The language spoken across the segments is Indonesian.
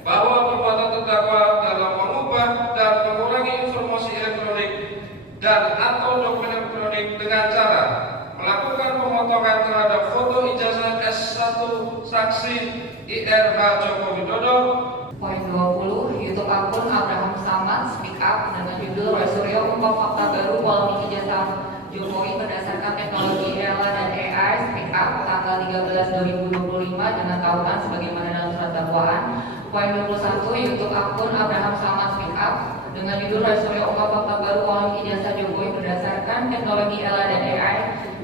bahwa perbuatan terdakwa dalam mengubah dan mengurangi informasi elektronik dan atau dokumen elektronik dengan cara melakukan pemotongan terhadap foto ijazah S1 saksi IRH Joko Widodo. Poin 20, YouTube akun Abraham Samad Speak Up dengan judul Resuryo Ungkap Fakta Baru Polemik Ijazah Jokowi berdasarkan teknologi ELA dan AI Speak Up tanggal 13/2025 dengan tautan sebagaimana dalam surat dakwaan. Poin 21, YouTube akun Abraham Samad Speak Up dengan judul Resuryo Ungkap Fakta Baru Polemik Ijazah Jokowi berdasarkan teknologi ELA dan AI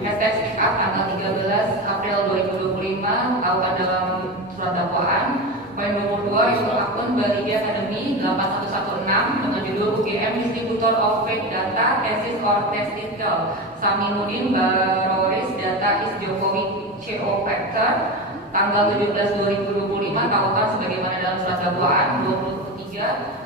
Hashtag Speak Up tanggal 13 April 2025 tautan dalam surat dakwaan. Poin 22, YouTube akun Baribi Academy 8116 dengan judul UGM Distributor of Fake Data Thesis or Testicle Samimuddin Baroris Data is Jokowi CO Factor tanggal 17/2025 tautan sebagaimana dalam surat dakwaan. 23,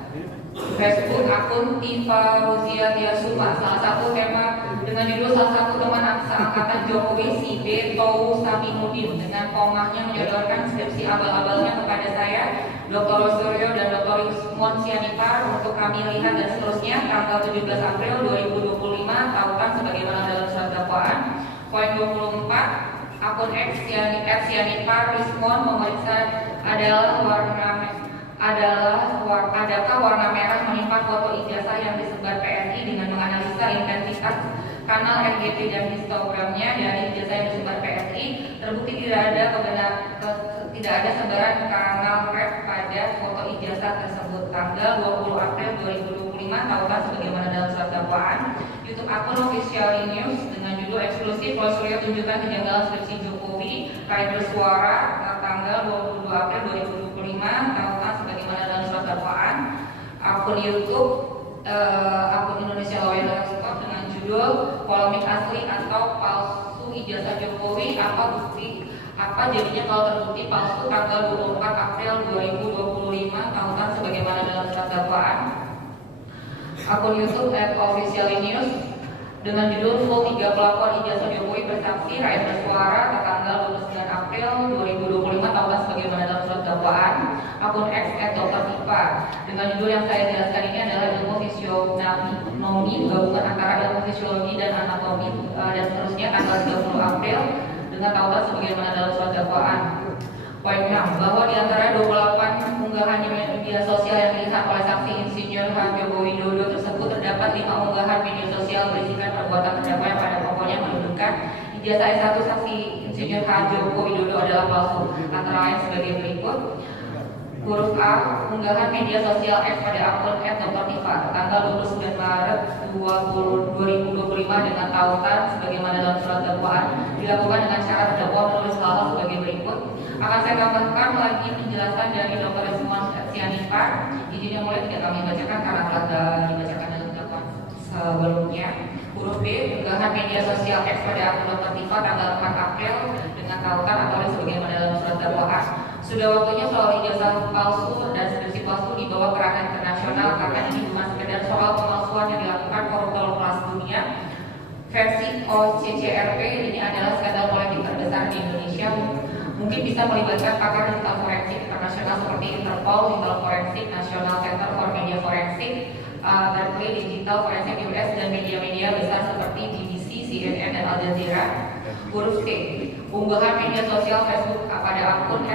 Facebook akun Tifa Ruzia Tiasuma salah satu tema dengan judul salah satu teman seangkatan Jokowi si B Tou Samimuddin dengan komahnya menyodorkan skripsi abal-abalnya kepada saya Dr. Rosuryo dan Dr. Yusmon Sianipar untuk kami lihat dan seterusnya tanggal 17 April 2025 tautan sebagaimana dalam surat dakwaan. Poin 24, akun X Sianipar Rismon memeriksa adakah warna merah menimpa foto ijazah yang disebar PSI dengan menganalisa intensitas kanal RGB dan histogramnya dari ijazah yang disebar PSI terbukti tidak ada sebaran kanal ref pada foto ijazah tersebut. Tanggal 20 April 2025 tautan sebagaimana dalam surat dakwaan. YouTube akun Official News dengan judul eksklusif Rosuryo tunjukkan kejanggalan skripsi Jokowi kait bersuara tanggal 22 April 2025 tautan sebagaimana dalam surat dakwaan. Akun YouTube akun Indonesia Lawyer Stop dengan judul polemik asli atau palsu ijazah Jokowi apa jadinya kalau terbukti palsu tanggal 24 April 2025 tautan sebagaimana dalam surat dakwaan. Akun YouTube @official news dengan judul full 3 pelapor ijazah Jokowi bersaksi rakyat bersuara tanggal 29 April 2025 tautan sebagaimana dalam surat dakwaan. Akun X @Dr. Tifa dengan judul yang saya jelaskan ini adalah ilmu fisionomi gabungan antara ilmu fisiologi dan anatomi dan seterusnya tanggal 30 April dengan tautan sebagaimana dalam surat dakwaan. Poin 6, bahwa di antara 28 unggahan media sosial yang dilihat oleh saksi Insinyur H. Joko Widodo tersebut terdapat 5 unggahan media sosial berisikan perbuatan terdakwa yang pada pokoknya menuduhkan ijazah S1 saksi Insinyur H. Joko Widodo adalah palsu, antara lain sebagai berikut. Huruf A, unggahan media sosial X pada akun @Dr. Tifa tanggal 29 Maret 2025 dengan tautan sebagaimana dalam surat dakwaan dilakukan dengan cara terdakwa menulis hal-hal sebagai berikut. Akan saya tambahkan lagi penjelasan dari Dr. Yusmon Sianipar. Izin yang mulai tidak kami bacakan karena telah dibacakan dalam dakwaan sebelumnya. Huruf B, unggahan media sosial X pada akun Dr. Tifa tanggal 4 April dengan tautan atau sebagaimana dalam surat dakwaan. Sudah waktunya soal ijazah palsu dan skripsi palsu dibawa ke ranah internasional karena ini bukan sekedar soal pemalsuan yang dilakukan koruptor kelas dunia. Versi OCCRP ini adalah skandal politik terbesar di Indonesia. Mungkin bisa melibatkan pakar digital forensik internasional seperti Interpol, Digital Forensik, National Center for Media Forensic, Berkeley Digital Forensic US dan media-media besar seperti BBC, CNN, dan Al Jazeera. Huruf C, unggahan media sosial Facebook pada akun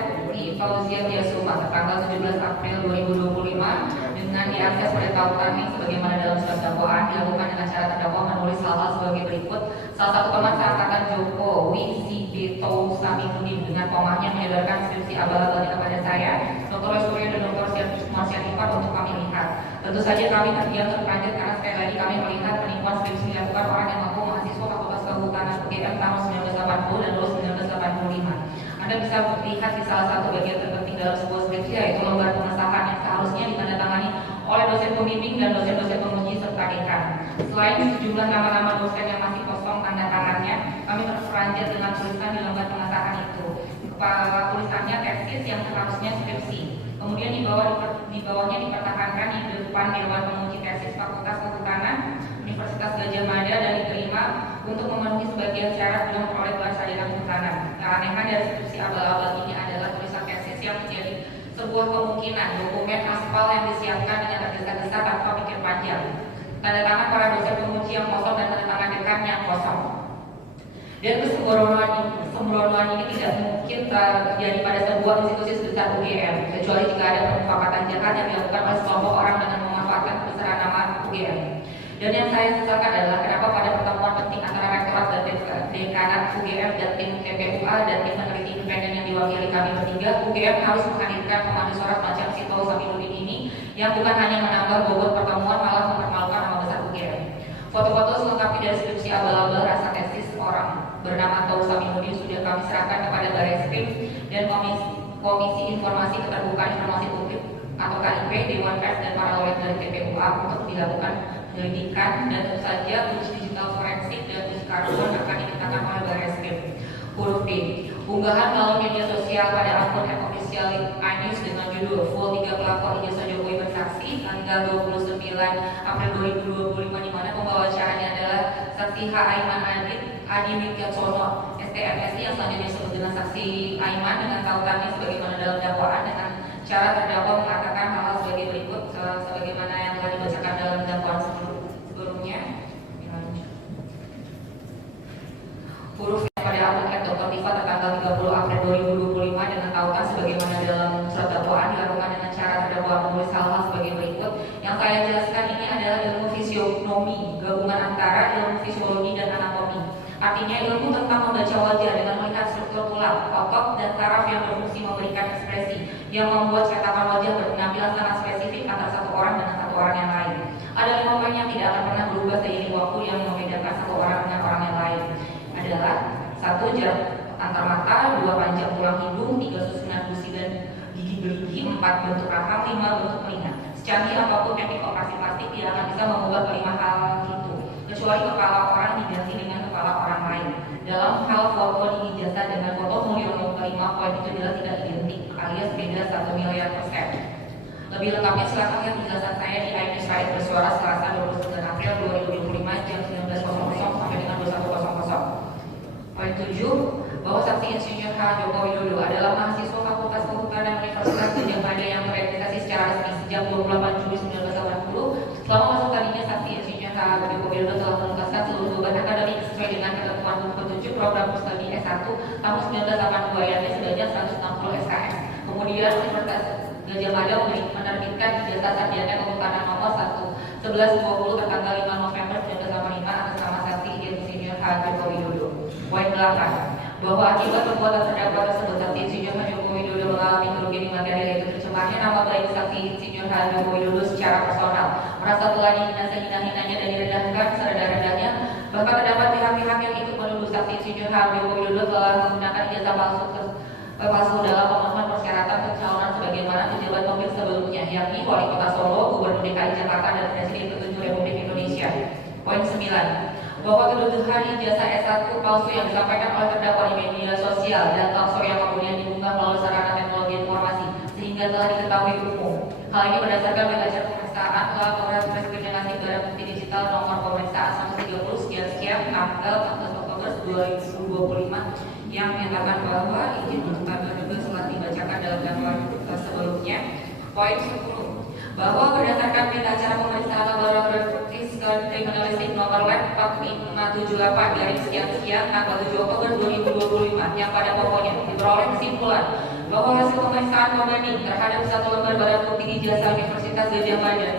@Fauzia Tiasuma tanggal 17 April 2025 dengan diakses pada tautannya sebagaimana dalam surat dakwaan dilakukan dengan cara terdakwa menulis hal-hal sebagai berikut. Salah satu teman seangkatan Jokowi si B Tou Samimuddin dengan komahnya menyodorkan skripsi abal-abalnya kepada saya Dr. Rosuryo dan Dr. Yusmon Sianipar untuk kami lihat. Tentu saja kami terdiam terperanjat karena sekali lagi kami melihat penipuan skripsi dilakukan orang yang mampu mahasiswa Fakultas Kehutanan UGM tahun 1980 dan lulus 1985. Anda bisa melihat di salah satu bagian terpenting dalam sebuah skripsi yaitu lembar pengesahan yang seharusnya ditandatangani oleh dosen pembimbing dan dosen-dosen penguji serta dekan. Selain sejumlah nama-nama dosen yang masih kosong tanda tangannya, kami terperanjat dengan tulisan di lembar pengesahan itu. Tulisannya tesis yang seharusnya skripsi. Kemudian di bawahnya dipertahankan di depan Dewan Penguji Tesis Fakultas Kehutanan Universitas Gadjah Mada dan diterima untuk memenuhi sebagian syarat belum memperoleh gelar sarjana kehutanan. Keanehan dari skripsi abal-abal ini adalah tulisan tesis yang menjadi Sebuah kemungkinan dokumen aspal yang disiapkan dengan tergesa-gesa tanpa pikir panjang. Tanda tangan para dosen penguji yang kosong dan tanda tangan dekan yang kosong. Dan kesembronoan ini tidak mungkin terjadi pada sebuah institusi sebesar UGM, kecuali jika ada permufakatan jahat yang dilakukan oleh sekelompok orang dengan memanfaatkan kebesaran nama UGM. Dan yang saya sesalkan adalah kenapa pada pertemuan penting antara rektorat dan dekanat UGM dan tim TPUA dan tim peneliti independen yang diwakili kami bertiga, UGM harus menghadirkan pemandu suara macam Sito Saminudin ini yang bukan hanya menambah bobot pertemuan, malah mempermalukan nama besar UGM. Foto-foto selengkapnya dari skripsi abal-abal rasa tesis orang bernama Tau Saminudin sudah kami serahkan kepada Bareskrim dan Komisi Informasi Keterbukaan Informasi Publik atau KIP, Dewan Pers dan para lawyer dari TPUA untuk dilakukan penyelidikan, dan tentu saja uji digital forensik dan uji karbon akan dimintakan oleh Bareskrim. Huruf B. Unggahan melalui media sosial pada akun official iNews dengan judul Full 3 pelapor ijazah Jokowi bersaksi tanggal 29 April 2025, di mana pembawa acaranya adalah saksi H. Aiman Adi Widyatsono STMSI yang selanjutnya disebut dengan saksi Aiman dengan tautannya sebagaimana dalam dakwaan dengan cara terdakwa mengatakan hal-hal sebagai berikut sebagaimana yang telah dibacakan dalam dakwaan sebelumnya. Huruf pada akun Dr. Tifa tertanggal 30 April 2025 dengan tautan sebagaimana dalam surat dakwaan dilakukan dengan cara terdakwa menulis hal-hal sebagai berikut. Yang saya jelaskan ini adalah ilmu fisionomi, gabungan antara ilmu fisiologi dan anatomi. Artinya ilmu tentang membaca wajah dengan melihat struktur tulang, otot, dan saraf yang berfungsi memberikan ekspresi yang membuat cetakan wajah berpenampilan sangat spesifik antara satu orang dengan satu orang yang lain. Ada 5 poin yang tidak akan pernah berubah seiring waktu yang membedakan satu orang dengan orang yang lain. Adalah 1. Jarak antar mata, 2. Panjang tulang hidung, 3. Susunan gusi dan gigi gerigi, 4. Bentuk rahang, 5. Bentuk telinga. Secanggih apapun teknik operasi plastik tidak akan bisa mengubah kelima hal itu, kecuali kepala orang diganti dengan kepala orang lain. Dalam hal foto di ijazah dengan foto Mulyono, kelima poin itu adalah tidak identik alias beda 1 miliar %. Lebih lengkapnya silakan lihat penjelasan saya di iNews Rakyat Bersuara Selasa 29 April 2025 jam 19.00 sampai dengan 21.00. Poin 7, bahwa saksi Insinyur H. Joko Widodo adalah mahasiswa Fakultas Kehutanan Universitas Gadjah Mada yang terregistrasi secara resmi sejak 28 Juli 1980. Selama masa tadinya, saksi Insinyur H. Joko Widodo telah menuntaskan seluruh beban akademik sesuai dengan ketentuan buku 7 program studi S1 tahun 1982 yakni sebanyak 160 SKS. Kemudian Universitas Gadjah Mada menerbitkan ijazah sarjana kehutanan nomor 1120 tertanggal 5 November 1985 atas nama saksi Insinyur H. Joko Widodo. Poin 8, bahwa akibat perbuatan terdakwa tersebut saksi Insinyur H. Joko Widodo mengalami kerugian materi yaitu tercemarnya nama baik saksi Insinyur H. Joko Widodo secara personal, merasa telah dihina sehina-hinanya dan direndahkan serendah-rendahnya. Bahkan terdapat pihak-pihak yang ikut menuduh saksi Insinyur H. Joko Widodo telah menggunakan ijazah palsu dalam pemenuhan persyaratan pencalonan sebagaimana pejabat publik sebelumnya, yakni Wali Kota Solo, Gubernur DKI Jakarta, dan Presiden ke-7 Republik Indonesia. Poin 9, bahwa tuduhan ijazah S1 palsu yang disampaikan oleh terdakwa di media sosial dan talkshow yang kemudian diunggah melalui sarana teknologi informasi sehingga telah diketahui umum. Hal ini berdasarkan belajar pemeriksaan laboratorium investigasi barang bukti digital nomor pemeriksaan 130 sekian tanggal 14 Oktober 2025 yang menyatakan bahwa izin untuk tampil juga telah dibacakan dalam dakwaan sebelumnya. Poin 10, bahwa berdasarkan berita acara pemeriksaan laboratorium kriminalistik nomor lab 4578 dari sekian tanggal 7 Oktober 2025 yang pada pokoknya diperoleh kesimpulan bahwa hasil pemeriksaan pembanding terhadap satu lembar barang bukti ijazah Universitas Gadjah Mada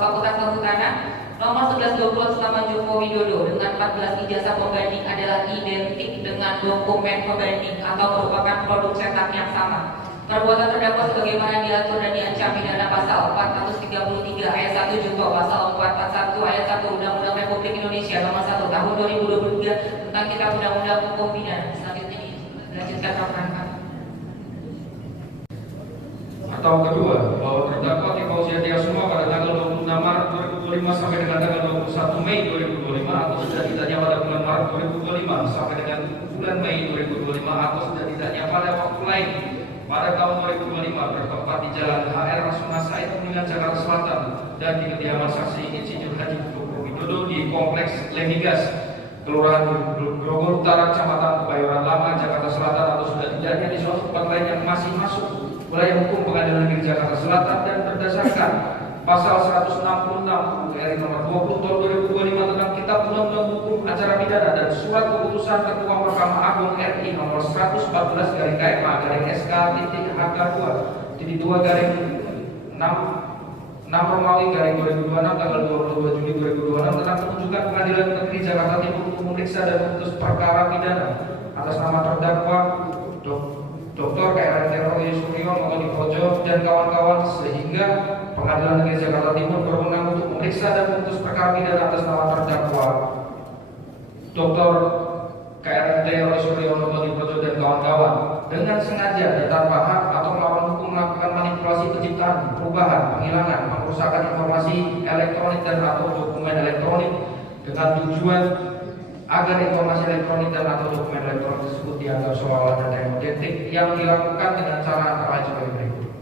Fakultas Kehutanan nomor 1120 nama Joko Widodo dengan 14 ijazah pembanding adalah identik dengan dokumen pembanding atau merupakan produk cetak yang sama. Perbuatan terdakwa sebagaimana diatur dan diancam pidana pasal 433 ayat 1 junto pasal 441 ayat 1 Undang-Undang Republik Indonesia nomor 1 tahun 2023 tentang Kitab Undang-Undang Hukum Pidana. Selanjutnya dilanjutkan Prof. Atau kedua, bahwa terdakwa Tifauzi Yatiasuma pada tanggal 26 Maret 2025 sampai dengan tanggal 21 Mei 2025 atau setidaknya pada bulan Maret 2025 sampai dengan bulan Mei 2025 atau setidaknya pada waktu lain pada tahun 2025 bertempat di Jalan HR Rasuna Said Kuningan Jakarta Selatan dan di kediaman saksi Insinyur Haji Joko Widodo di Kompleks Lemigas Kelurahan Grogol Utara, Kecamatan Kebayoran Lama, Jakarta Selatan atau sudah tidaknya di suatu tempat lain yang masih masuk Wilayah Hukum Pengadilan Negeri Jakarta Selatan dan berdasarkan Pasal 166 UU Nomor 20 Tahun 2025 tentang Kitab Undang-Undang Hukum Acara Pidana dan Surat Keputusan Ketua Mahkamah Agung RI Nomor 114/KMA/SK.H-2/2/6 Romawi /2026 tanggal 22 Juli 2026 tentang penunjukan Pengadilan Negeri Jakarta Timur untuk memeriksa dan memutus perkara pidana atas nama terdakwa Dr. KRT Roy Suryo Motodiprojo dan kawan-kawan, sehingga Pengadilan Negeri Jakarta Timur berwenang untuk memeriksa dan memutus perkara pidana atas nama terdakwa Dr. KRT Roy Suryo Motodiprojo dan kawan-kawan dengan sengaja dan tanpa hak atau melawan hukum melakukan manipulasi, penciptaan, perubahan, penghilangan, pengerusakan informasi elektronik dan atau dokumen elektronik dengan tujuan agar informasi elektronik dan atau dokumen elektronik tersebut dianggap seolah-olah data yang otentik yang dilakukan dengan cara antara lain sebagai berikut.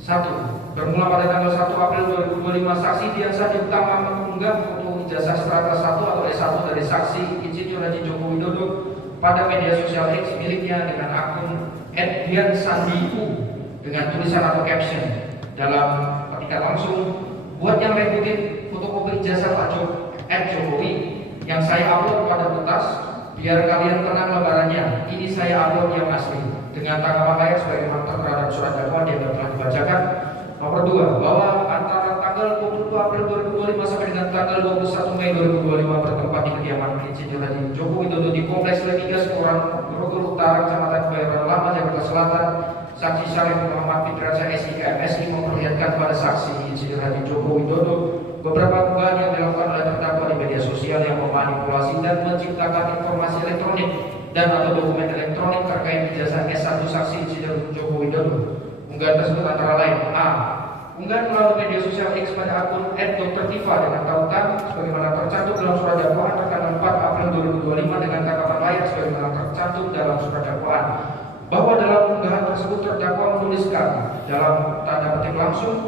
1. Bermula pada tanggal 1 April 2025, saksi Dian Sadi Utama mengunggah foto ijazah strata 1 atau S1 dari saksi Insinyur Haji Joko Widodo pada media sosial X miliknya dengan akun @diansandiu dengan tulisan atau caption dalam petikan langsung, buat yang rebutin fotokopi ijazah Pak Jokowi yang saya upload pada kertas, biar kalian tenang lebarannya. Ini saya upload yang asli dengan tanggapan layar sebagaimana terhadap surat dakwaan yang telah dibacakan. Nomor 2, bahwa antara tanggal 22 April 2025 sampai dengan tanggal 21 Mei 2025 bertempat di kediaman Insinyur Haji Joko Widodo di Kompleks Lemigas Grogol Utara, Kecamatan Kebayoran Lama, Jakarta Selatan. Saksi Syarif Muhammad Fitriansyah SIK MSI memperlihatkan pada saksi Insinyur Haji Joko Widodo beberapa unggahan yang dilakukan oleh terdakwa di media sosial yang memanipulasi dan menciptakan informasi elektronik dan atau dokumen elektronik terkait ijazah S1 saksi Insinyur Joko Widodo. Unggahan tersebut antara lain: A. Unggahan melalui media sosial X pada akun @Dr.Tifa dengan tautan sebagaimana tercantum dalam surat dakwaan tanggal 4 April 2025 dengan tanggapan layar sebagaimana tercantum dalam surat dakwaan, bahwa dalam unggahan tersebut terdakwa menuliskan dalam tanda petik langsung,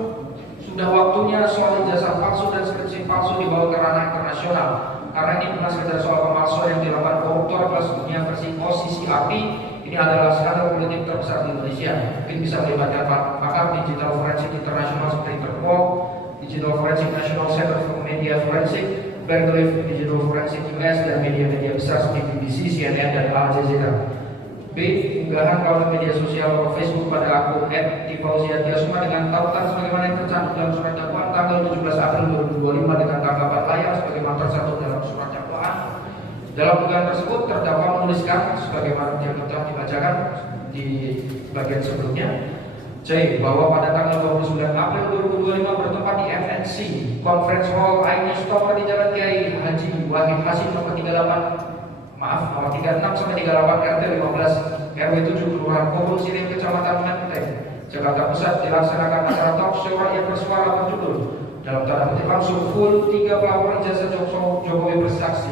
sudah waktunya soal ijazah palsu dan skripsi palsu dibawa ke ranah internasional, karena ini bukan sekedar soal pemalsuan yang dilakukan koruptor kelas dunia versi posisi api. Ini adalah skandal politik terbesar di Indonesia. Mungkin bisa melibatkan pakar digital forensik internasional seperti Interpol, Digital Forensic National Center for Media Forensic, Berkeley Digital Forensic US, dan media-media besar seperti BBC, CNN, dan Al Jazeera. B. Unggahan melalui media sosial Facebook pada akun @tifauziatiasuma dengan tautan sebagaimana yang tercantum dalam surat dakwaan tanggal 17 April 2025 dengan tanggapan layar sebagaimana tercantum dalam surat dakwaan. Dalam unggahan tersebut terdakwa menuliskan sebagaimana yang telah dibacakan di bagian sebelumnya. C. Bahwa pada tanggal 29 April 2025 bertempat di FNC Conference Hall iNews Tower di Jalan Kiai Haji Wahid Hasim nomor 36 sampai 38 RT 15 RW 7 Kelurahan Kobul Siring Kecamatan Menteng, Jakarta Pusat dilaksanakan acara talk show rakyat bersuara berjudul dalam tanda petik langsung full 3 pelapor ijazah Jokowi bersaksi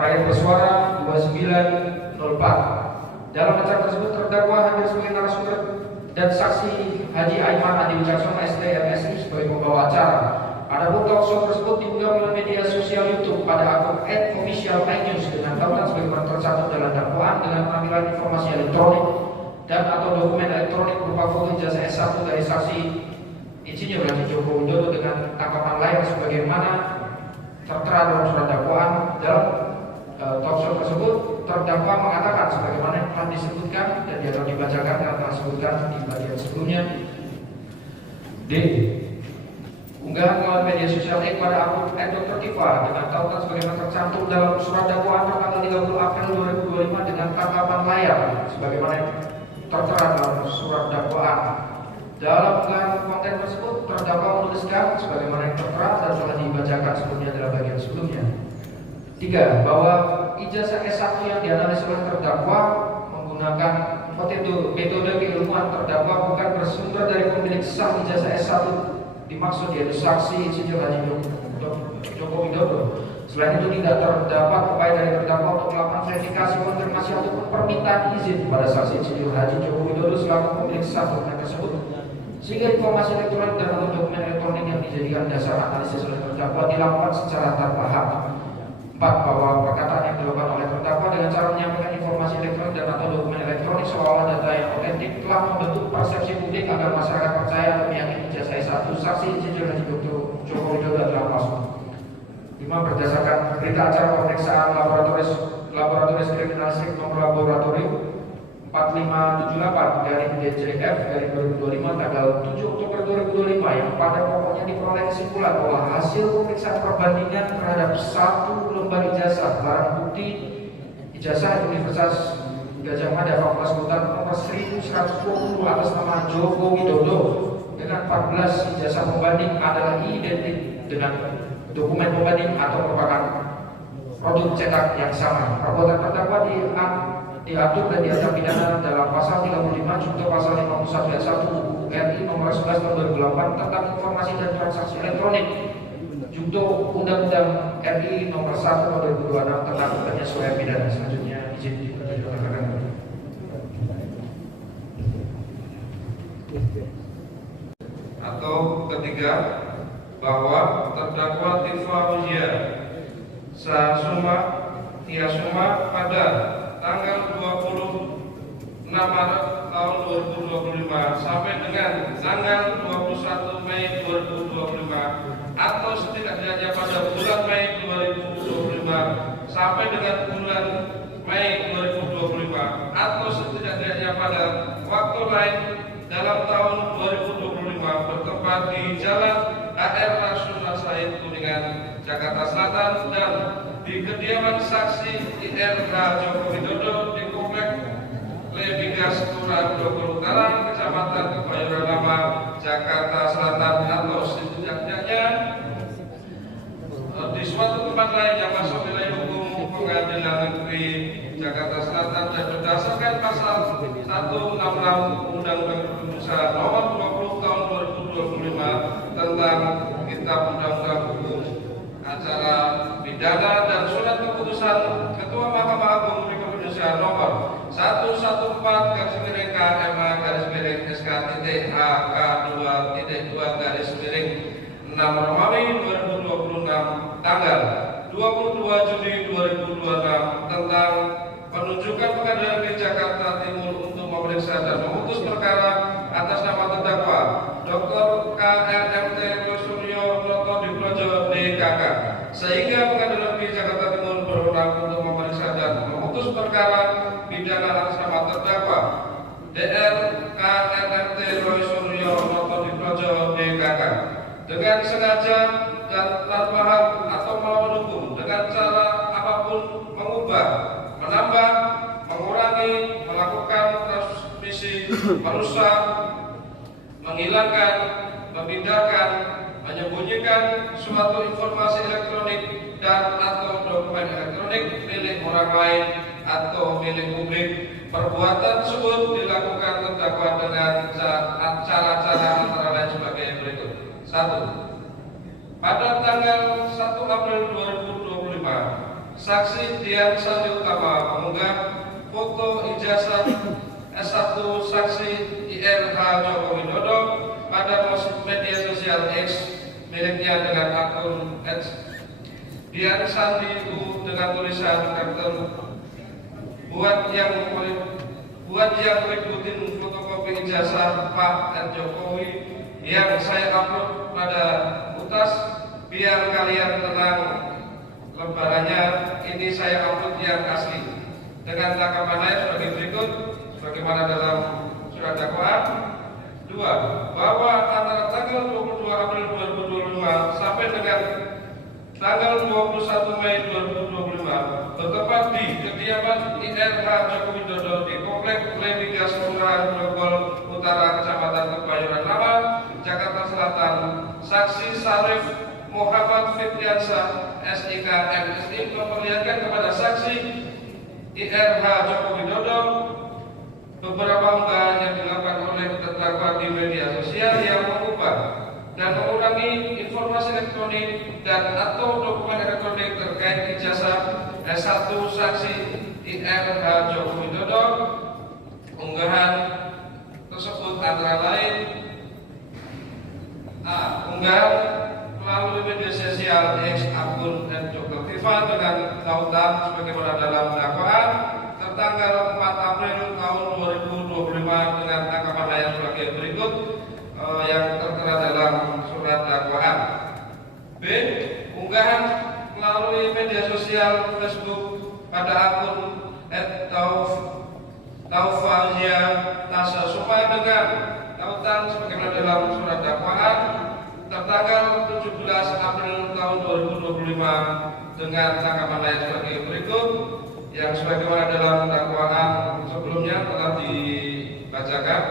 rakyat bersuara 2904. Dalam acara tersebut terdakwa hadir sebagai narasumber dan saksi Haji Aiman Adi Wicaksono STMSI sebagai pembawa acara. Adapun talk show tersebut diunggah melalui media sosial YouTube pada akun @official iNews dengan tautan sebagaimana tercantum dalam dakwaan dengan penampilan informasi elektronik dan atau dokumen elektronik berupa foto ijazah S1 dari saksi Insinyur Haji Joko Widodo dengan tangkapan layar sebagaimana tertera dalam surat dakwaan. Dalam talk show tersebut terdakwa mengatakan sebagaimana yang telah disebutkan dan yang telah dibacakan dan telah disebutkan di bagian sebelumnya. D. Unggahan melalui media sosial X pada akun @Dr.Tifa dengan tautan sebagaimana tercantum dalam surat dakwaan tanggal 30 April 2025 dengan tangkapan layar sebagaimana tertera dalam surat dakwaan. Dalam unggahan konten tersebut terdakwa menuliskan sebagaimana yang tertera dan telah dibacakan sebelumnya dalam bagian sebelumnya. 3. Bahwa ijazah S1 yang dianalisis oleh terdakwa menggunakan metode keilmuan terdakwa bukan bersumber dari pemilik sah ijazah S1 dimaksud yaitu saksi Insinyur Haji Joko Widodo. Selain itu tidak terdapat upaya dari terdakwa untuk melakukan verifikasi, konfirmasi ataupun permintaan izin kepada saksi Insinyur Haji Joko Widodo selaku pemilik sah dokumen tersebut, sehingga informasi elektronik dan dokumen elektronik yang dijadikan dasar analisis oleh terdakwa dilakukan secara tanpa hak. 4. Bahwa perkataan yang dilakukan oleh terdakwa dengan cara menyampaikan informasi informasi elektronik dan atau dokumen elektronik seolah data yang otentik telah membentuk persepsi publik agar masyarakat percaya dan meyakini ijazah S1 saksi Insinyur Haji Dr. Joko Widodo adalah palsu. 5. Berdasarkan berita acara pemeriksaan laboratoris kriminalistik nomor laboratorium 4578 dari DJF dari 2025 tanggal 7 Oktober 2025 yang pada pokoknya diperoleh kesimpulan bahwa hasil pemeriksaan perbandingan terhadap satu lembar ijazah barang bukti ijazah Universitas Gajah Mada Fakultas Hutan nomor 1120 atas nama Joko Widodo dengan 14 ijazah pembanding adalah identik dengan dokumen pembanding atau merupakan produk cetak yang sama. Perbuatan terdakwa diatur dan diancam pidana dalam pasal 35 junto pasal 51 ayat 1 UU RI nomor 11 tahun 2008 tentang informasi dan transaksi elektronik junto Undang-Undang RI nomor 1 tahun 2026 tentang penyesuaian pidana. Selanjutnya izin dipersilakan. Atau ketiga, bahwa terdakwa Tifa Wijaya Sasuma Tiasuma pada tanggal 26 Maret tahun 2025 sampai dengan tanggal 21 Mei 2025 atau setidaknya pada bulan Mei 2025 sampai dengan bulan Mei 2025 atau setidaknya pada waktu lain dalam tahun 2025 bertempat di Jalan AR Rasuna Said Kuningan, Jakarta Selatan dan di kediaman saksi IRH Joko Widodo di Komplek Lebigas Kelurahan Bogor Utara, Kecamatan Kebayoran Lama, Jakarta Selatan atau setidaknya di suatu tempat lain yang masuk wilayah hukum Pengadilan Negeri Jakarta Selatan dan berdasarkan pasal 166 Undang-Undang Perumusan Nomor 20 Tahun 2025 tentang Kitab Undang-Undang Hukum Acara Pidana dan Surat Keputusan Ketua Mahkamah Agung Republik Indonesia Nomor 114/SK-MA/SK-HK2.2/6 Romawi 2026 tanggal 22 Juni 2026 tentang penunjukan Pengadilan Negeri Jakarta Timur untuk memeriksa dan memutus perkara atas nama terdakwa Dr. KRMT Suryo Noto Diprojo DKK, sehingga Pengadilan Negeri Jakarta Timur berwenang untuk memeriksa dan memutus perkara pidana atas nama terdakwa DR KRMT Suryo Noto Diprojo DKK dengan sengaja dan tanpa hak atau melawan hukum dengan cara apapun mengubah, menambah, mengurangi, melakukan transmisi, merusak, menghilangkan, memindahkan, menyembunyikan suatu informasi elektronik dan atau dokumen elektronik milik orang lain atau milik publik. Perbuatan tersebut dilakukan terdakwa dengan cara-cara antara lain sebagai berikut. 1. Pada tanggal 1 April 2025, saksi Dian Sandi Utama mengunggah foto ijazah S1 saksi IRH Joko Widodo pada media sosial X miliknya dengan akun Dian Sandi U dengan tulisan karakter buat yang ributin fotokopi ijazah Pak dan Jokowi yang saya upload pada utas biar kalian tenang. Lembarannya ini saya upload yang asli dengan tanggapan lain sebagai berikut sebagaimana dalam surat dakwaan. 2. Bahwa antara tanggal 22 April 2025 sampai dengan tanggal 21 Mei 2025 bertempat di kediaman IRH Joko Widodo di Komplek Lebigas Kelurahan Bogor Utara, Kecamatan Kebayoran Lama, Jakarta Selatan, saksi Sarif Muhammad Fitriansyah SIK MSI memperlihatkan kepada saksi IRH Joko Widodo beberapa unggahan yang dilakukan oleh terdakwa di media sosial yang mengubah dan mengurangi informasi elektronik dan atau dokumen elektronik terkait ijazah S1 saksi IRH Joko Widodo. Unggahan tersebut antara lain unggahan melalui media sosial X akun dan Dr. Tifa dengan tautan sebagaimana dalam dakwaan. tertanggal 4 April tahun 2025 dengan tangkapan layar sebagai berikut yang tertera dalam surat dakwaan. B. Unggahan melalui media sosial Facebook pada akun @taufazia Nasa Sumai dengan tautan sebagaimana dalam surat dakwaan tertanggal 17 April tahun 2025 dengan tangkapan layar sebagai berikut yang sebagaimana dalam dakwaan sebelumnya telah dibacakan.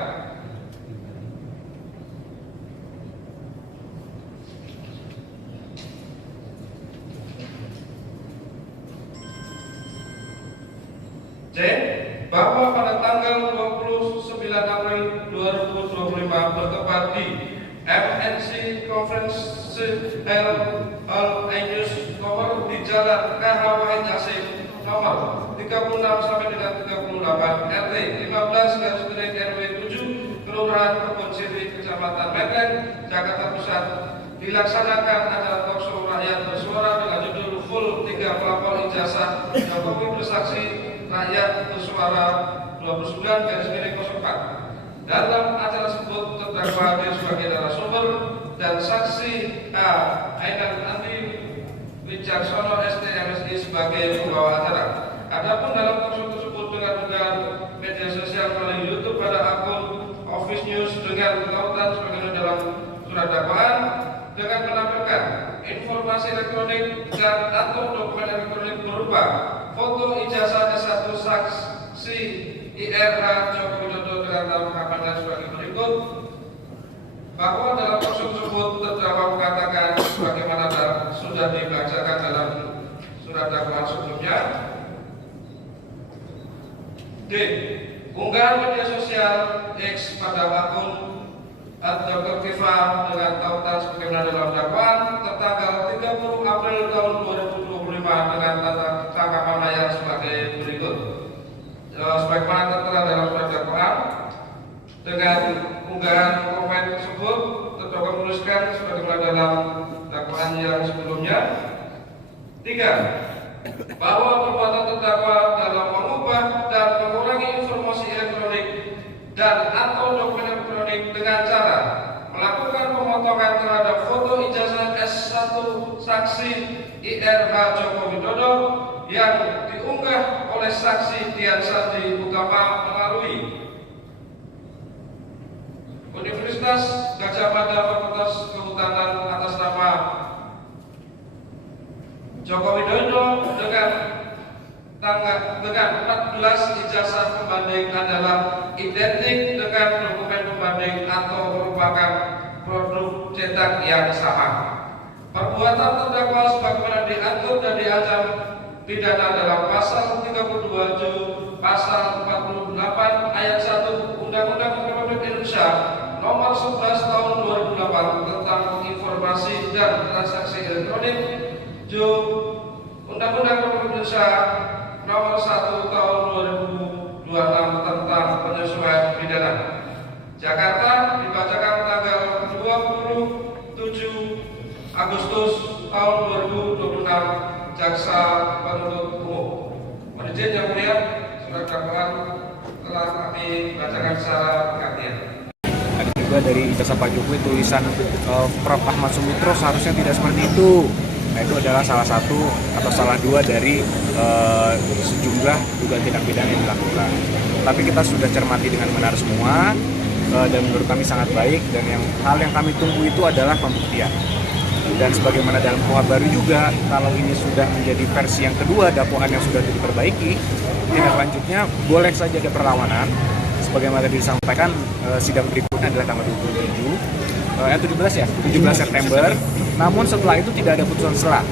C. Bahwa pada tanggal 29 April 2025 bertempat di MNC Conference Hall Ainus Tower di Jalan KH Wahid Hasim nomor 36 sampai dengan 38 RT 15/RW 7 Kelurahan Kebon Sirih Kecamatan Menteng Jakarta Pusat dilaksanakan acara talkshow rakyat bersuara dengan judul Full 3 Pelapor Ijazah Jokowi Bersaksi Rakyat Bersuara 29/04. Dalam acara tersebut terdakwa hadir sebagai narasumber dan saksi A. Ainan Andi Wicaksono STMSI sebagai pembawa acara. Adapun dalam talkshow tersebut dengan media sosial melalui YouTube pada akun Office News dengan tautan sebagaimana dalam surat dakwaan dengan menampilkan informasi elektronik dan atau dokumen elektronik berupa foto ijazah S1 saksi IRH Joko Widodo dengan tangkapan sebagai berikut. Bahwa dalam talkshow tersebut terdakwa mengatakan sebagaimana sudah dibacakan dalam surat dakwaan sebelumnya. D. Unggahan media sosial X pada akun Dr. Kifa dengan tautan sebagaimana dalam dakwaan tertanggal 30 April tahun 2025 dengan tangkapan layar sebagai berikut. Sebagaimana tertera dalam surat dakwaan, dengan unggahan komen tersebut terdakwa menuliskan sebagaimana dalam dakwaan yang sebelumnya. 3. Bahwa perbuatan terdakwa dalam mengubah dan mengurangi informasi elektronik dan atau dokumen elektronik dengan cara melakukan pemotongan terhadap foto ijazah S1 saksi IRH Joko Widodo yang diunggah oleh saksi Dian Sandi Utama melalui Universitas Gajah Mada Fakultas Kehutanan atas nama Joko Widodo dengan 14 ijazah pembanding adalah identik dengan dokumen pembanding atau merupakan produk cetak yang sama. Perbuatan terdakwa sebagaimana diatur dan diancam pidana dalam pasal 37 pasal 48 ayat 1 Undang-Undang Republik Indonesia nomor 11 tahun 2008 tentang informasi dan transaksi elektronik, Undang-Undang Republik Indonesia nomor 1 tahun 2026 tentang penyesuaian pidana. Jakarta dibacakan tanggal 27 Agustus tahun 2026. Jaksa Penuntut Umum. Mohon izin yang mulia, surat dakwaan telah kami bacakan secara pengertian. Ada juga dari ijazah Pak Jokowi tulisan Prof. Ahmad Sumitro seharusnya tidak seperti itu. Nah, itu adalah salah satu atau salah dua dari sejumlah dugaan tindak pidana yang dilakukan. Tapi kita sudah cermati dengan benar semua dan menurut kami sangat baik, dan hal yang kami tunggu itu adalah pembuktian. Dan sebagaimana dalam KUHP baru juga, kalau ini sudah menjadi versi yang kedua, dakwaan yang sudah diperbaiki, tindak lanjutnya boleh saja ada perlawanan. Sebagaimana tadi disampaikan, sidang berikutnya adalah tanggal 17 September. Namun setelah itu tidak ada putusan selah,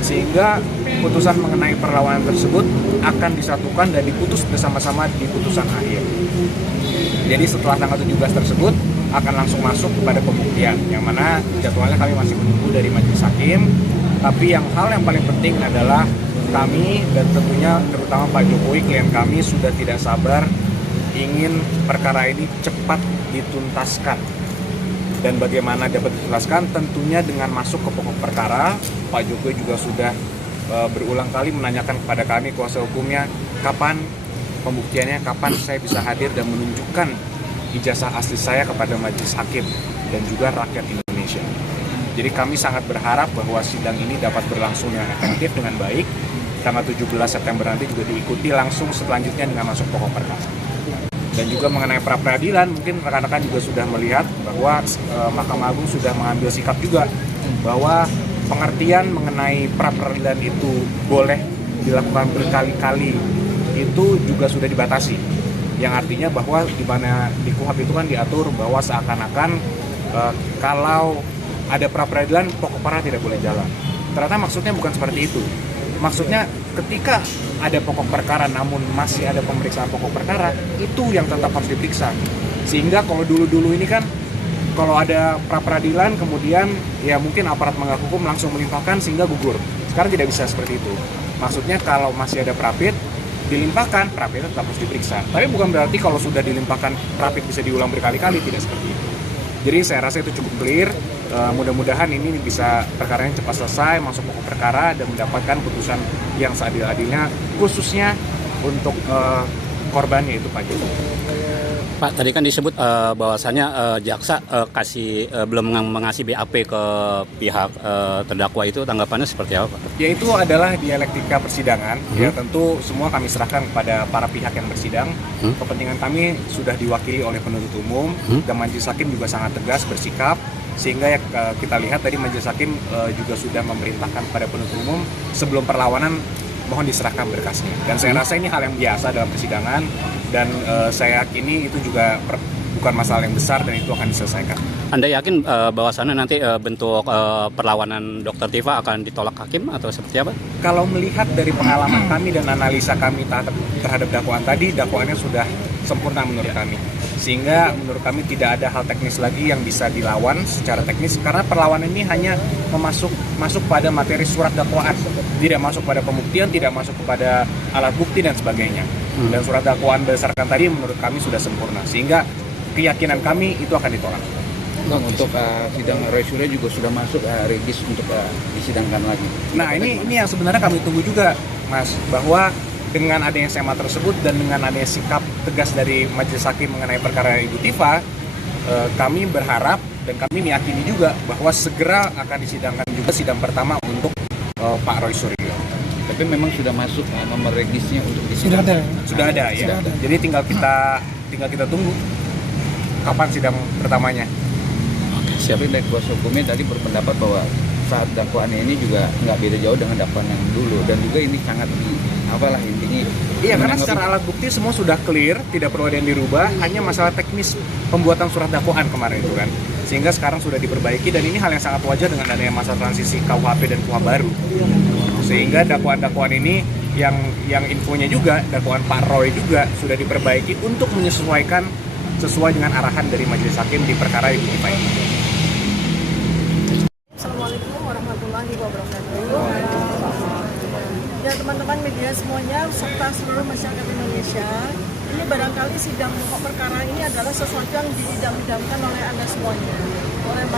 sehingga putusan mengenai perlawanan tersebut akan disatukan dan diputus bersama-sama di putusan akhir. Jadi setelah tanggal 17 tersebut akan langsung masuk kepada pembuktian, yang mana jadwalnya kami masih menunggu dari majelis hakim. Tapi hal yang paling penting adalah kami dan tentunya terutama Pak Jokowi, klien kami sudah tidak sabar ingin perkara ini cepat dituntaskan. Dan bagaimana dapat dituntaskan? Tentunya dengan masuk ke pokok perkara. Pak Jokowi juga sudah berulang kali menanyakan kepada kami kuasa hukumnya kapan pembuktiannya kapan saya bisa hadir dan menunjukkan ijazah asli saya kepada majelis hakim dan juga rakyat Indonesia. Jadi kami sangat berharap bahwa sidang ini dapat berlangsung dengan efektif, dengan baik. Tanggal 17 September nanti juga diikuti langsung selanjutnya dengan masuk pokok perkara. Dan juga mengenai pra-peradilan, mungkin rekan-rekan juga sudah melihat bahwa Mahkamah Agung sudah mengambil sikap juga bahwa pengertian mengenai pra-peradilan itu boleh dilakukan berkali-kali itu juga sudah dibatasi. Yang artinya bahwa di mana di KUHP itu kan diatur bahwa seakan-akan kalau ada pra-peradilan pokok perkara tidak boleh jalan. Ternyata maksudnya bukan seperti itu. Maksudnya ketika ada pokok perkara namun masih ada pemeriksaan pokok perkara, itu yang tetap harus diperiksa. Sehingga kalau dulu-dulu ini kan kalau ada pra-peradilan kemudian ya mungkin aparat penegak hukum langsung melimpahkan sehingga gugur. Sekarang tidak bisa seperti itu. Maksudnya kalau masih ada prapit dilimpahkan, prapitnya tetap harus diperiksa. Tapi bukan berarti kalau sudah dilimpahkan prapit bisa diulang berkali-kali, tidak seperti itu. Jadi saya rasa itu cukup clear. Mudah-mudahan ini bisa perkaranya cepat selesai, masuk pokok perkara dan mendapatkan putusan yang seadil-adilnya, khususnya untuk korbannya itu Pak Joko. Pak, tadi kan disebut bahwasannya jaksa belum mengasih BAP ke pihak terdakwa, itu tanggapannya seperti apa, Pak? Ya itu adalah dialektika persidangan. Ya tentu semua kami serahkan kepada para pihak yang bersidang. Kepentingan kami sudah diwakili oleh penuntut umum dan majelis hakim juga sangat tegas bersikap. Sehingga ya, kita lihat tadi majelis hakim juga sudah memerintahkan kepada penuntut umum sebelum perlawanan mohon diserahkan berkasnya. Dan saya rasa ini hal yang biasa dalam persidangan dan saya yakini itu juga bukan masalah yang besar dan itu akan diselesaikan. Anda yakin bahwasannya nanti bentuk perlawanan Dr. Tifa akan ditolak hakim atau seperti apa? Kalau melihat dari pengalaman kami dan analisa kami terhadap dakwaan tadi, dakwaannya sudah sempurna menurut kami. Sehingga menurut kami tidak ada hal teknis lagi yang bisa dilawan secara teknis karena perlawanan ini hanya masuk pada materi surat dakwaan, tidak masuk pada pembuktian, tidak masuk kepada alat bukti dan sebagainya. Dan surat dakwaan berdasarkan tadi menurut kami sudah sempurna sehingga keyakinan kami itu akan ditolak. Bang, untuk sidang Roy Suryo juga sudah masuk regis untuk disidangkan lagi. Nah ini yang sebenarnya kami tunggu juga Mas, bahwa dengan adanya sema tersebut dan dengan adanya sikap tegas dari majelis hakim mengenai perkara Ibu Tifa, kami berharap dan kami meyakini juga bahwa segera akan disidangkan juga sidang pertama untuk Pak Roy Suryo. Tapi memang sudah masuk nomor regisnya untuk disidangkan. Sudah ada ya. Jadi tinggal kita tunggu kapan sidang pertamanya. Tapi dari kuasa hukumnya tadi berpendapat bahwa saat dakwaannya ini juga nggak beda jauh dengan dakwaan yang dulu dan juga ini sangat intinya. Iya, karena secara alat bukti semua sudah clear, tidak perlu ada yang dirubah, hanya masalah teknis pembuatan surat dakwaan kemarin itu kan. Sehingga sekarang sudah diperbaiki dan ini hal yang sangat wajar dengan adanya masa transisi KUHP dan KUHP baru. Sehingga dakwaan-dakwaan ini yang infonya juga dakwaan Pak Roy juga sudah diperbaiki untuk menyesuaikan sesuai dengan arahan dari majelis hakim di perkara Ibu Tifa ini. Assalamualaikum warahmatullahi wabarakatuh. Ya teman-teman media semuanya serta seluruh masyarakat Indonesia, ini barangkali sidang pokok perkara ini adalah sesuatu yang diidam-idamkan oleh Anda semuanya, oleh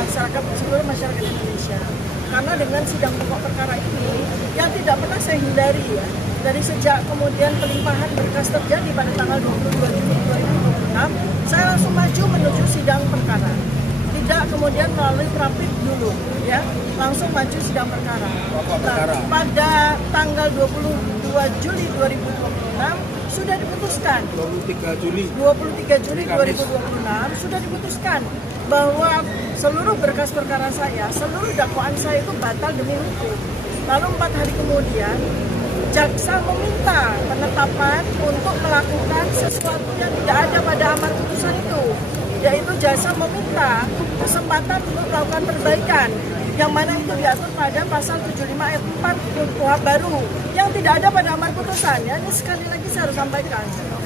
seluruh masyarakat Indonesia. Karena dengan sidang pokok perkara ini yang tidak pernah saya hindari ya, dari sejak kemudian pelimpahan berkas terjadi pada tanggal 22 Juni 2026, saya langsung maju menuju sidang perkara. Tidak kemudian melalui prapit dulu, ya, langsung maju sidang perkara. Nah, pada tanggal 22 Juli 2026 sudah diputuskan. 23 Juli 2026 sudah diputuskan bahwa seluruh berkas perkara saya, seluruh dakwaan saya itu batal demi hukum. Lalu 4 hari kemudian jaksa meminta penetapan untuk melakukan sesuatu yang tidak ada pada amar putusan itu, yaitu jaksa meminta kesempatan untuk melakukan perbaikan yang mana itu diatur pada pasal 75 ayat 4 KUHP baru yang tidak ada pada amar putusan. Ya, ini sekali lagi saya harus sampaikan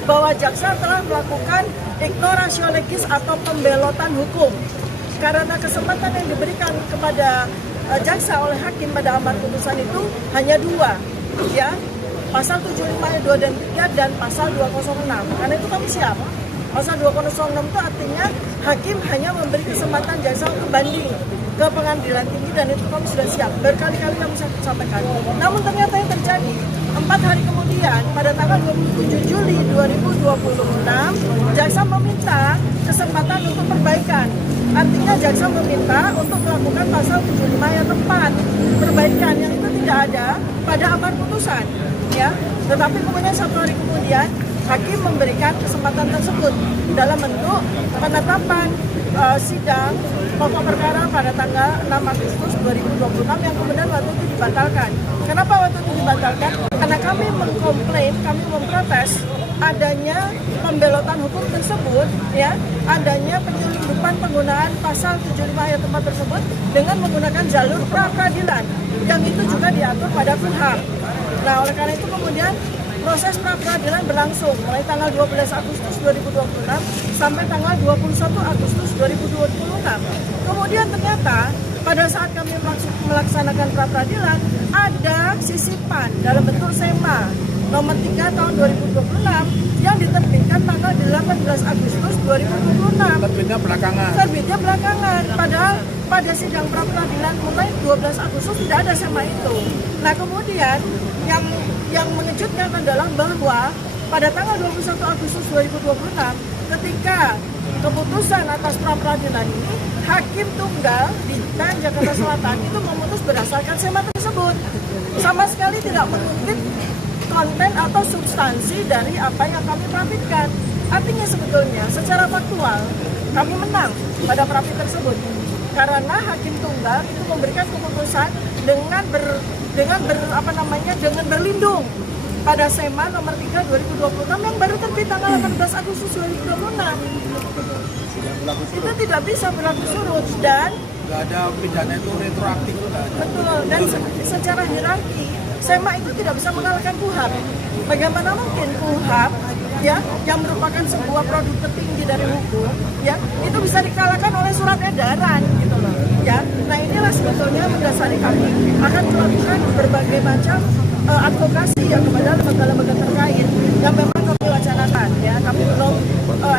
bahwa jaksa telah melakukan ignoratio legis atau pembelotan hukum karena kesempatan yang diberikan kepada jaksa oleh hakim pada amar putusan itu hanya 2, ya, pasal 75 ayat 2 dan 3 dan pasal 206. Karena itu kami siap. Pasal 206 itu artinya hakim hanya memberi kesempatan jaksa untuk banding. ke pengadilan tinggi dan itu kami sudah siap. Berkali-kali kami sampaikan. Namun ternyata yang terjadi 4 hari kemudian pada tanggal 27 Juli 2026 jaksa meminta kesempatan untuk perbaikan. Artinya jaksa meminta untuk melakukan pasal 75 ayat 4 perbaikan yang itu tidak ada pada amar putusan, ya. Tetapi kemudian 1 hari kemudian hakim memberikan kesempatan tersebut dalam bentuk penetapan sidang pokok perkara pada tanggal 6 Agustus 2026 yang kemudian waktu itu dibatalkan. Kenapa waktu itu dibatalkan? Karena kami mengkomplain, kami memprotes adanya pembelotan hukum tersebut, ya, adanya penyelundupan penggunaan pasal 75 ayat 4 tersebut dengan menggunakan jalur pra-peradilan yang itu juga diatur pada KUHP. Nah, oleh karena itu kemudian proses pra-peradilan berlangsung mulai tanggal 12 Agustus 2026 sampai tanggal 21 Agustus 2026. Kemudian ternyata pada saat kami melaksanakan pra-peradilan ada sisipan dalam bentuk SEMA nomor 3 tahun 2026 yang diterbitkan tanggal 18 Agustus 2026. Terbitnya belakangan. Padahal pada sidang pra-peradilan mulai 12 Agustus tidak ada SEMA itu. Nah, kemudian yang mengejutkan adalah bahwa pada tanggal 21 Agustus 2026 ketika keputusan atas pra-peradilan ini, hakim tunggal di PN Jakarta Selatan itu memutus berdasarkan SEMA tersebut. Sama sekali tidak mengutip konten atau substansi dari apa yang kami prapitkan. Artinya sebetulnya secara faktual kami menang pada prapit tersebut karena hakim tunggal itu memberikan keputusan dengan berlindung pada SEMA nomor 3 2026 yang baru terbit tanggal 18 Agustus 2026. Itu tidak bisa berlaku surut dan nggak ada pidana itu retroaktif. Betul, dan secara hierarki SEMA itu tidak bisa mengalahkan KUHP. Bagaimana mungkin KUHP, ya, yang merupakan sebuah produk tertinggi dari hukum, ya, itu bisa dikalahkan oleh surat edaran, gitu loh, ya. Nah, inilah sebetulnya mendasari kami akan melakukan berbagai macam advokasi ya kepada lembaga-lembaga terkait yang memang kami wacanakan, ya. Kami belum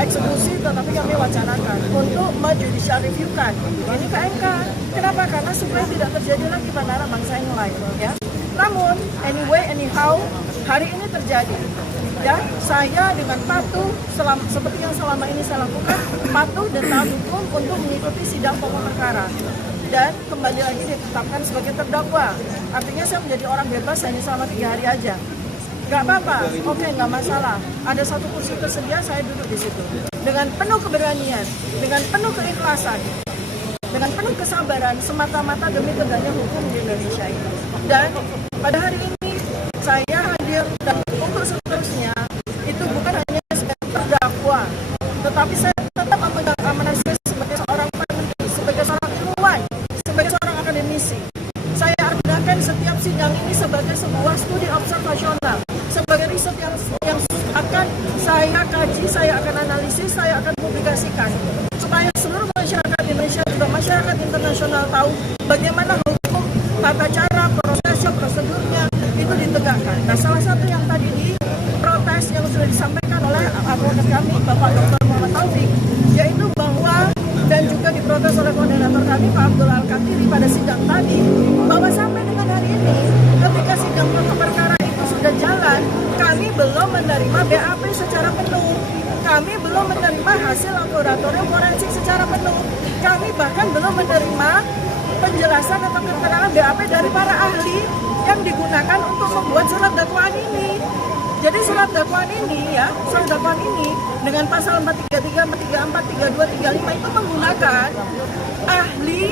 eksekusi, tetapi kami wacanakan untuk judicial review-kan ini ke MK. Kenapa? Karena supaya tidak terjadi lagi pada bangsa yang lain, ya. Namun, anyhow, hari ini terjadi. Ya, saya dengan patuh seperti yang selama ini saya lakukan, patuh dan taat hukum untuk mengikuti sidang pokok perkara. Dan kembali lagi ditetapkan sebagai terdakwa. Artinya saya menjadi orang bebas hanya selama 3 hari aja. Gak apa-apa, oke, gak masalah. Ada satu kursi tersedia, saya duduk di situ. Dengan penuh keberanian, dengan penuh keikhlasan, dengan penuh kesabaran, semata-mata demi tegaknya hukum di Indonesia ini. Dan pada hari ini saya hadir dan untuk seterusnya itu bukan hanya sebagai terdakwa, tetapi saya tetap amanah saya sebagai seorang peneliti, sebagai seorang ilmuwan, sebagai seorang akademisi. Saya gunakan setiap sidang ini sebagai sebuah studi observasional, sebagai riset yang akan saya kaji, saya akan analisis, saya akan publikasikan supaya seluruh masyarakat Indonesia juga masyarakat internasional tahu bagaimana hukum, tata cara, prosesnya, prosedurnya itu ditegakkan. Nah, salah satu yang tadi diprotes yang sudah disampaikan oleh advokat kami, Bapak Dr. Muhammad Taufik, yaitu bahwa dan juga diprotes oleh koordinator kami, Pak Abdul Al-Katiri pada sidang tadi, bahwa sampai dengan hari ini, ketika sidang pokok perkara itu sudah jalan, kami belum menerima BAP secara penuh. Kami belum menerima hasil laboratorium forensik secara penuh. Kami bahkan belum menerima penjelasan atau keterangan BAP dari para ahli yang digunakan untuk membuat surat dakwaan ini. Jadi surat dakwaan ini, ya, surat dakwaan ini dengan pasal 433, 434, 32, 35 itu menggunakan ahli,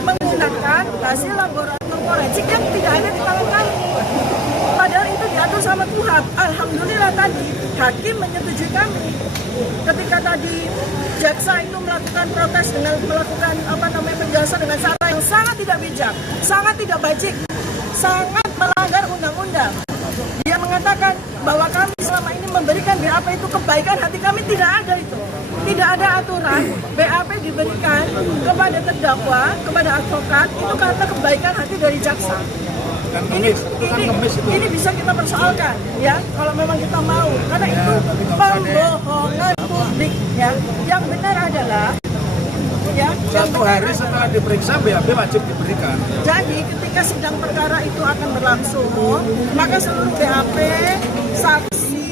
menggunakan hasil laboratorium forensik yang tidak ada di tangan kami. Padahal itu diatur sama KUHP. Alhamdulillah tadi hakim menyetujui kami. Ketika tadi jaksa itu melakukan protes dengan melakukan penjelasan dengan cara yang sangat tidak bijak, sangat tidak bajik, sangat melanggar undang-undang. Dia mengatakan bahwa kami selama ini memberikan BAP itu kebaikan hati kami, tidak ada itu. Tidak ada aturan BAP diberikan kepada terdakwa, kepada advokat itu karena kebaikan hati dari jaksa. Ini bisa kita persoalkan, ya, kalau memang kita mau, karena itu pembohongan publik, ya. Yang benar adalah Ya, dan 1 hari setelah diperiksa BAP wajib diberikan. jadi ketika sidang perkara itu akan berlangsung, maka seluruh BAP, saksi,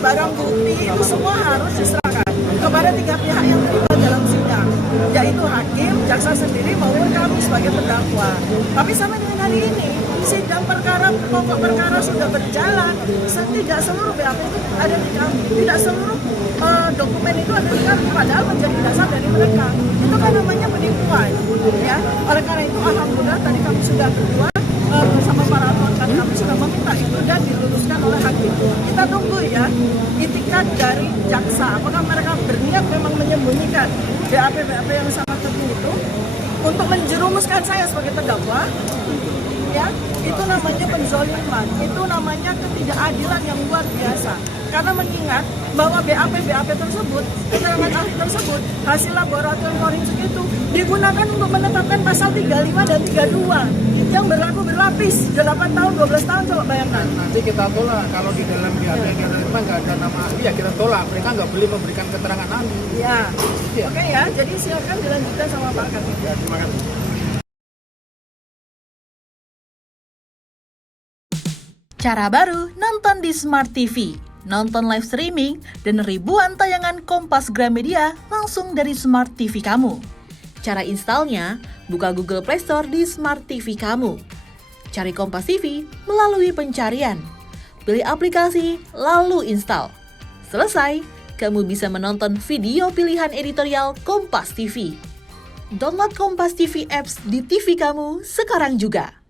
barang bukti itu semua harus diserahkan kepada 3 pihak yang terlibat dalam sidang, yaitu hakim, jaksa sendiri maupun kami sebagai terdakwa. Tapi sampai dengan hari ini sidang perkara, pokok perkara sudah berjalan. Tidak seluruh BAP itu ada di kami, tidak seluruh dokumen itu ada di kami, padahal menjadi dasar dari mereka. Itu kan namanya penipuan, ya. Oleh karena itu, alhamdulillah tadi kami sudah berdua bersama para advokat, kami sudah meminta itu dan diluruskan oleh hakim. Kita tunggu ya, itikat dari jaksa. Apakah mereka berniat memang menyembunyikan BAP yang sangat penting itu untuk menjerumuskan saya sebagai terdakwa? Ya, itu namanya penzoliman, itu namanya ketidakadilan yang luar biasa. Karena mengingat bahwa BAP tersebut, keterangan ahli tersebut, hasil laboratorium forensik itu digunakan untuk menetapkan pasal 35 dan 32 yang berlaku berlapis 8 tahun, 12 tahun, coba bayangkan. Nanti kita tolak, kalau di dalam BAP yang kita terima nggak ada nama ahli ya kita tolak. Mereka nggak boleh memberikan keterangan ahli. Ya, Ya. oke ya, jadi silakan dilanjutkan sama Pak Katib. Ya, terima kasih. Cara baru nonton di Smart TV. Nonton live streaming dan ribuan tayangan Kompas Gramedia langsung dari Smart TV kamu. Cara installnya, buka Google Play Store di Smart TV kamu. Cari Kompas TV melalui pencarian. Pilih aplikasi, lalu install. Selesai, kamu bisa menonton video pilihan editorial Kompas TV. Download Kompas TV apps di TV kamu sekarang juga.